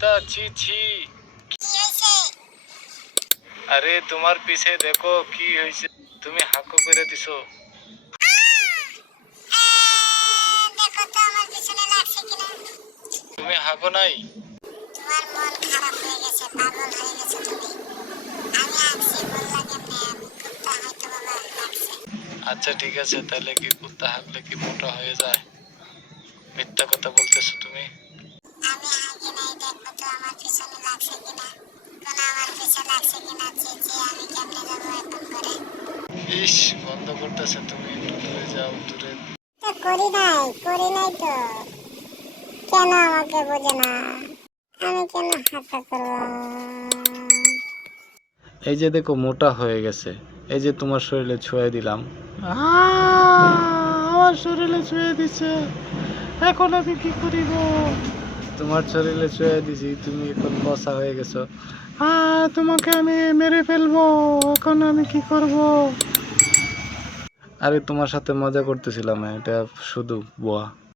কুত্তা, ছি ছি। আরে তোমার পিছে দেখো কি হয়েছে, তুমি হাঁকো করে দিছো। তুমি হাঁকো নাই? আচ্ছা ঠিক আছে, তাহলে কি কুত্তা হাঁকলে কি মোটা হয়ে যায়? মিথ্যা কথা বলতেছো তুমি। ইস, বন্ধ করতেছে, তুমি একটু দূরে যাও, দূরে। করি নাই তো, কেন আমাকে বোঝে না? আমি কেন হাঁকা করলাম? এই যে দেখো মোটা হয়ে গেছে, এই যে তোমার শরীরে ছুঁয়ে দিলাম। আমার শরীরে ছুঁয়ে দিছে, এখন আমি কি করিব? তোমার শরীরে ছুঁয়ে দিছি, তুমি এখন বসা হয়ে গেছো। তোমাকে আমি মেরে ফেলবো, এখন আমি কি করব? আরে তোমার সাথে মজা করতেছিলাম, এটা শুধু বোয়া।